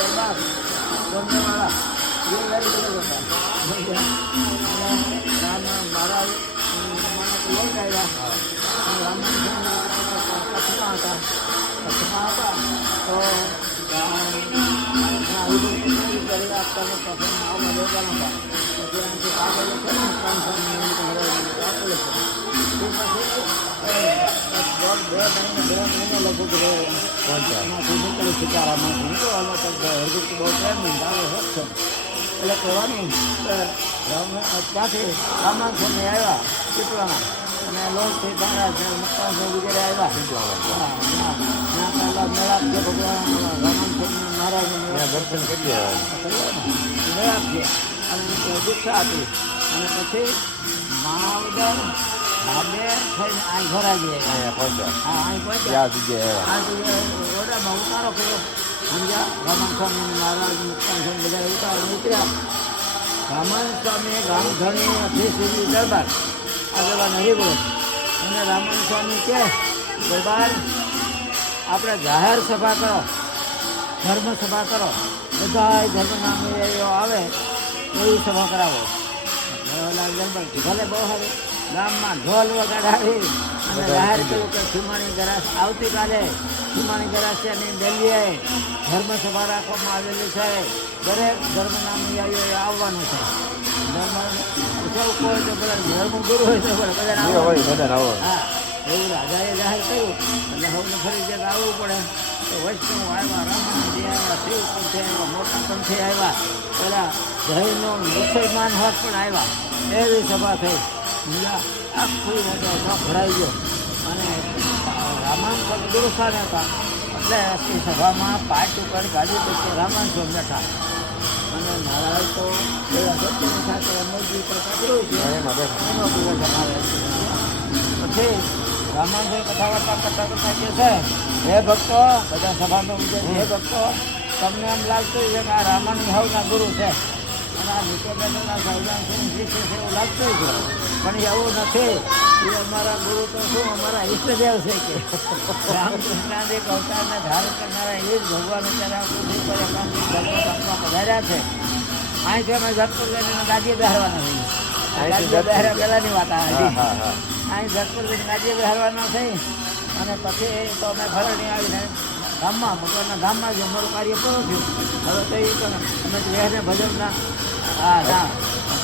દરબાર સોમવાળા એ very બધા હતા. રામ મહારાજ લઈ ગયા રામાયણ કચ્છમાં હતા. તો એટલે કહેવાની ત્યાંથી રામનાથ સ્વામી આવ્યા ચીપલાના અને લોટથી મહારાજ મકાન વગેરે આવ્યા. મેળાપ છે ભગવાન રામનાથ સ્વામી મહારાજને દર્શન કરીએ મેળાપ છે અને દીક્ષા આપી અને પછી માવદર ધાબે થઈને અહીં ઘર આવીએ. હા અહીં પહોંચ્યા ઓરડામાં ઉતારો કર્યો સમજ્યા. રામનાથ સ્વામી મહારાજ મુક્તાન સ્વામી બધા ઉતારો નીકળ્યા. રામાયણ સ્વામી ગામધણી અધીશ્રી દરબાર આગળ હરિગુરુ અને રામાયણ સ્વામી કે દરબાર આપણે જાહેર સભા કરો, ધર્મ સભા કરો, બધા ધર્મના મેળાઓ આવે એવી સભા કરાવો. દરબાર ભલે બહુ સારું ગામમાં ઢોલ વગાડાવી અને જાહેર કર્યું કે ખીમાણી ગરાસ આવતીકાલે ખીમાણી ગરાસિયાની દિલ્હીએ ધર્મ સભા રાખવામાં આવેલી છે. દરેક ધર્મના મેળાઓએ આવવાનું છે. કોઈ તો બધા ધર્મ ગુરુ હોય તો બધા હા એવું રાજાએ જાહેર કર્યું એટલે સૌને ફરી જગ્યા આવવું પડે. તો વૈષ્ણવ આવ્યા, રામાનંદી આવ્યા, શિવ પંથે આવ્યા, મોટા પંથે આવ્યા, પેલા જૈનો મુસલમાન હોત પણ આવ્યા. એવી સભા થઈ. આખું ભરાઈ ગયો અને રામાયણ સ્વામી ગુરુસ્થાન હતા એટલે એ સભામાં પાટ ઉપર ગાડી પછી રામાયણ સ્વામી બેઠા અને મહારાજ તો પેલા સત્યની સાથે અમરજી પર પકડ્યું છે એનો દિવસ અમારે. પછી રામાયણ કથા વાર્તા કરતા કરતા કહે છે, હે ભક્તો, બધા સભામાં હે ભક્તો, તમને એમ લાગતું છે કે આ રામાયણ હવના ગુરુ છે અને આ નીચેના સૌદાન શીખે છે એવું લાગતું છે, પણ એવું નથી. એ અમારા ગુરુ તો શું અમારા ઈષ્ટદેવ છે કે રામકૃષ્ણ એક અવતારને ધારણ કરનારા એ જ ભગવાન અત્યારે પૃથ્વી પર એકાંતિક પધાર્યા છે. અહીંથી અમે જતપુર લઈને ગાડીએ બેહારવાના થઈએ. ગાડીએ બેહાર્યા પહેલાંની વાત આવી. અહીં જતપુર લઈને ગાડીએ બેહારવાના થઈ અને પછી તો અમે ફરણી આવીને ગામમાં ભગવાનના ગામમાં જ અમારું કાર્ય પૂરું થયું. હવે તો એ પણ અમે વહેને ભજવના હા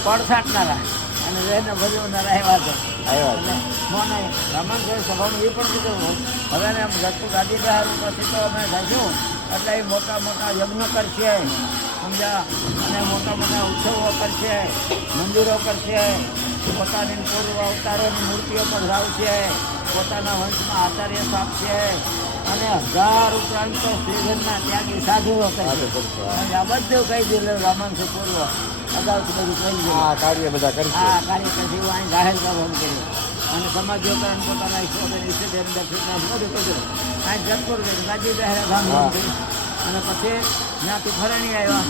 પડસાટનારા અને વહેને ભજવનારા આવ્યા છે. એટલે મને રામાયણ સભામાં એ પણ કીધું હવે ને જતપુર ગાડી બહાર પછી તો અમે જઈશું એટલે એ મોટા મોટા યજ્ઞ કરશે સમજ્યા અને મોટા મોટા ઉત્સવો કરશે, મંદિરો કરશે, પોતાની પૂર્વ અવતારોની મૂર્તિઓ પણ લાવશે, પોતાના વંશમાં આચાર્ય સ્થાપશે અને 1000 ઉપરાંત તો શ્રીધરના ત્યાગી સાધુઓ કરશે. આ બધું કહી દીધું રામાયણ પૂર્વ અગાઉથી બધું કહી દીધું. કાર્ય બધા કરશે. હા કાર્ય કરશે એવું અહીં જાહેર કરવાનું કર્યું અને સમાજોકરણ પોતાના ઈશ્વર દક્ષિણા બધું કર્યું. અહીં જતપુર ગાજી બહેરા ગામ અને પછી ત્યાંથી ફરણી આવ્યા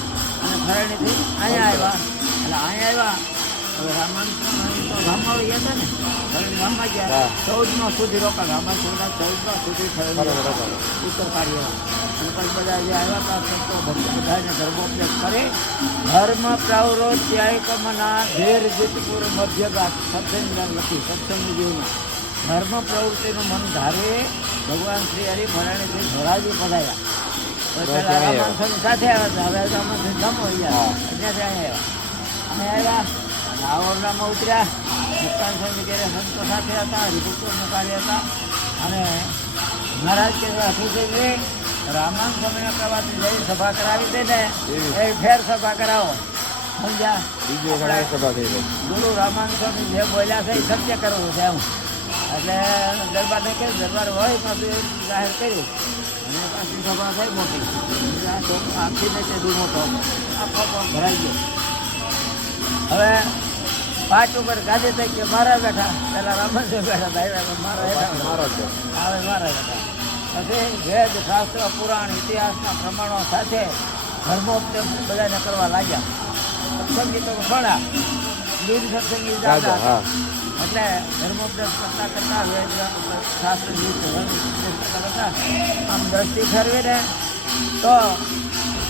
અને ફરણીથી અહીંયા આવ્યા. એટલે અહીંયા આવ્યા હવે રામાયણ તો ગામમાં હતા ને ફરણી ગામમાં ગયા 14 સુધી રોકા. રામાયણ 14 સુધી ઉત્તર કાર્ય અને પછી બધા જે આવ્યા હતા સંતો ભક્તો બધાને ધર્મોપદેશ કરે. ધર્મ પ્રવૃત્ત્યાયકમના ધીર જીતપુર મધ્યગાત સત્સંગ નથી સત્સંગ જીવના ધર્મ પ્રવૃત્તિનું મન ધારે ભગવાન શ્રી હરિ ભરાણીથી ધોરાજી પધાર્યા. પેલા રામાયણ સાથે આવ્યા હતા. હવે અમે ગામ હોય ગયા ત્યાંથી અહીંયા આવ્યા અમે આવ્યા નાવરનામાં ઉતર્યા. મુક્તાન સ્વામી વગેરે સંતો સાથે હતા, હરિભક્તોનું કાર્ય હતા અને મહારાજ કે શું છે રામાયણ સ્વામીના પ્રવાસી જઈ સભા કરાવી દે ને એ ફેર સભા કરાવો સમજ્યા. બીજી સભા થઈ ગુરુ રામાયણ સ્વામી જે બોલ્યા છે એ સત્ય કરવું છે એમ. એટલે દરબારને કહે દરબાર હોય પાછું જાહેર કર્યું અને પાછી સભા થઈ મોટી આખી ને તે મોટો આખો પણ ભરાઈ ગયો. હવે પાટ ઉપર ગાડી થઈ કે મારા બેઠા પેલા રામાયણ બેઠા હતા મારા હવે મારા બેઠા. પછી વેદ શાસ્ત્ર પુરાણ ઇતિહાસના પ્રમાણો સાથે ધર્મોપદેશ બધાને કરવા લાગ્યા. સત્સંગી તો ઘણા બિન સત્સંગી દાદા એટલે ધર્મોપદેશ કરતા કરતા વેદ શાસ્ત્ર કરતા આમ દ્રષ્ટિ ફેરવીને તો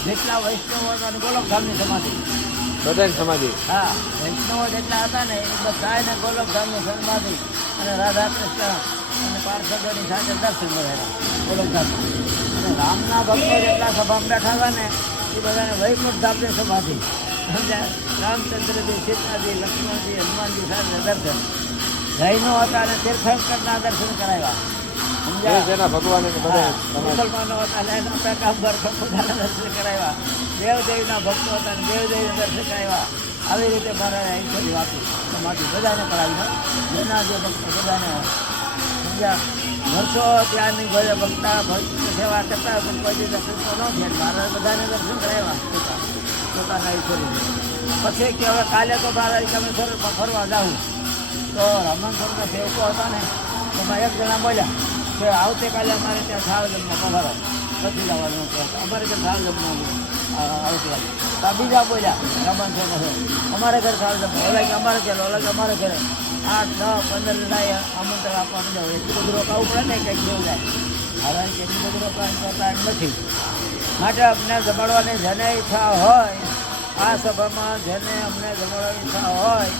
જેટલા વૈષ્ણવો હતા ને ગોલકધામની સમાધિ. બધાની સમાધિ. હા, વૈષ્ણવો જેટલા હતા ને એ બધાને ગોલકધામની સમાધિ અને રાધા કૃષ્ણ અને પાર્ષદોની સાથે દર્શન કરેલા ગોલકધામમાં. અને રામના ભક્તો જેટલા સભામાં બેઠા હતા ને એ બધાને વૈકુંઠ ધામની સમાધિ. સમજ્યા? રામચંદ્રજી, સીતાજી, લક્ષ્મણજી, હનુમાનજી સાથે દર્શન. જૈનો હતા અને તીર્થંકરના દર્શન કરાવ્યા. જેના ભગવાન મુસલમાનો હતા એના પેગામ્બર બધાના દર્શન કરાવ્યા. દેવદેવીના ભક્તો હતા અને દેવદેવીના દર્શન કરાવ્યા. આવી રીતે મારા અહીંથી વાપી સમાધિ બધાને કરાવી. જેના જે ભક્તો બધાને સમજ્યા. વર્ષો ત્યાંની ઘરે ભક્તા ભક્ત સેવા કરતા પણ કોઈ દર્શન તો ન થયા. મારા બધાને દર્શન કરાવ્યા પોતાના ઈશ્વરી. પછી કે હવે કાલે તો મારા તમે ફરવા જાઉં તો રામાનંદના સેવકો હતા ને એમાં એક જણા બોલ્યા કે આવતીકાલે અમારે ત્યાં થાળ જમવા પધારો, નથી જવાનું કે અમારે ત્યાં થાળ જમવાનું આવતીકાલે. તો બીજા બોલ્યા રામાનંદ અમારે ઘરે થાળ જમવા, ઓલા કે અમારે ઘરે, ઓલા કે અમારે ઘરે. 8, 10, 15 જણાએ આમંત્રણ આપવાનું જાવ. એટલું બધું રોકાવું પડે ને કંઈક જેવું જાય. હવે એટલું બધું રોકાવાનું ટાઈમ નથી. માટે અમને જમાડવાની જેને ઈચ્છા હોય, આ સભામાં જેને અમને જમાડવાની ઈચ્છા હોય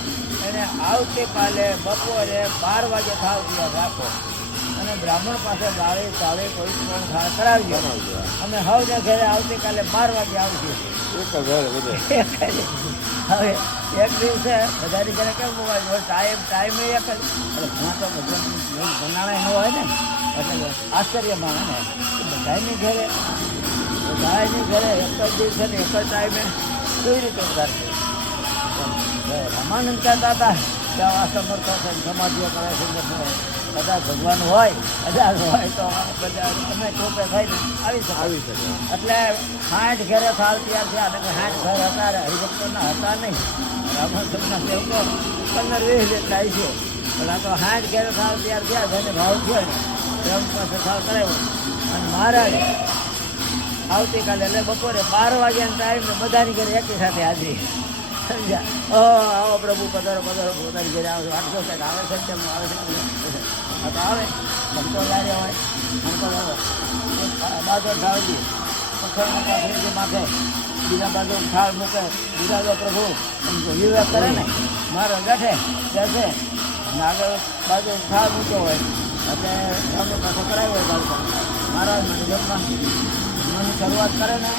એને આવતીકાલે બપોરે 12 વાગે થાળ તૈયાર રાખો અને બ્રાહ્મણ પાસે ચાવે કોઈ પણ થાળ કરાવજો. અમે હવને ઘરે આવતીકાલે 12 વાગે આવશું. હવે એક દિવસે બધાની ઘરે કેમ મોબાઈલ ટાઈમે એક જ. એટલે ઘણા તો ભગવાન બનાવે ન હોય ને એટલે આશ્ચર્ય માને ને બધાની ઘરે એક જ દિવસે ને એક જ ટાઈમે કેવી રીતે વધારશે. રામાનંદ કહેતા હતા કે આવા સમર્થો છે, સમાધિઓ કરે છે, બધા ભગવાન હોય તો બધા તમે ચોપે થઈને આવી શકે. એટલે 60 ઘરે થાળ તૈયાર થયા અને 60 ઘર હતા હરિભક્તોના હતા નહીં. રામાનંદના સેવકો 15-20 જેટલા છે. પણ આ તો 60 ઘરે થાળ તૈયાર થયા જેને ભાવ થયો ને એમ પાસે થાળ કરાવ્યો. અને મહારાજ આવતીકાલે એટલે બપોરે 12 વાગ્યાનો ટાઈમ બધાની ઘરે એકી સાથે હાજરી. સમજ્યા? આવો પ્રભુ પધારો પધારો પોતાની ઘરે આવે. 800 ટકા આવે છે કેમ આવે છે તો આવે ભક્તો લારે હોય બાજુ થાળજી પથ્થર માથે બીજા બાજુ થાળ મૂકે. બીજા જો પ્રભુ વિવેક કરે ને મારો બેઠે બેસે અને આગળ બાજુ થાળ મૂક્યો હોય એટલે અમે પાસે કરાવ્યો હોય બાળકો મહારાજ મને જમવા મને શરૂઆત કરે ને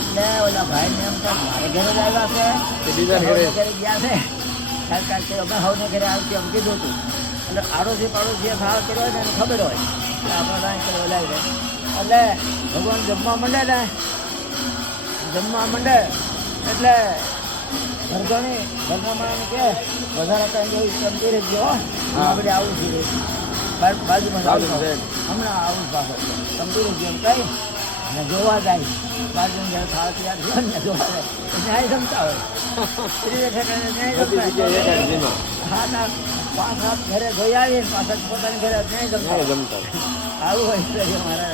એટલે ઓલા ભાઈને એમ કે મારે ઘરે જ આવ્યા છે બીજા ઘરે ગયા છે. કારણ કે અમે સૌને ઘરે આવતી એમ કીધું હતું. એટલે આડોશી પાડોશીએ થાળ કર્યો હોય ને એને ખબર હોય એટલે આપણે કાંઈ કરે લાવી દે. એટલે ભગવાન જમવા માંડે ને જમવા માંડે એટલે ઘરના માણસ કે વધારે ટાઈમ જોઈ તેમ કરી ગયો આપણે આવું છીએ બાજુમાં હમણાં આવું પાછળ સમજી ગયો એમ કહી અને જોવા જાય બાજુ થાળ તૈયાર થયો ને જોવા જાય ન્યાય જમતા હોય. હા ના 5-7 ઘરે જોઈ આવીએ ને પાછળ પોતાની ઘરે ન્યાય જમતા આવું હોય છે મારા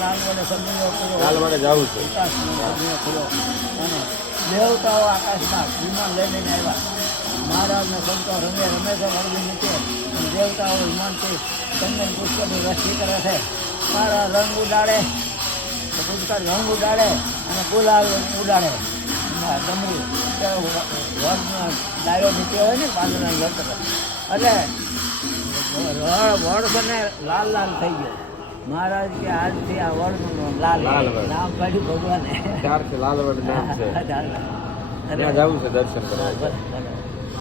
લાલ વડે સમજો જવું છે. અને દેવતાઓ આકાશમાં વિમાન લઈને આવ્યા. મહારાજને સંતો રમે છે વળગી નીચે અને દેવતાઓ વિમાનથી ચંદન પુષ્પની વસ્તી કરે છે. મારા રંગ ઉડાડે પુષ્કર રંગ ઉડાડે અને ગુલાલ ઉડાડે. ડમરી ડાયો નીકળ્યો હોય ને પાંદડા વળત એટલે વડ બને લાલ લાલ થઈ ગયો. મહારાજ કે આજથી આ વડનું લાલ નામ કાઢ્યું ભગવાને. લાલ વડ નામ છે. જવું દર્શન કરવા.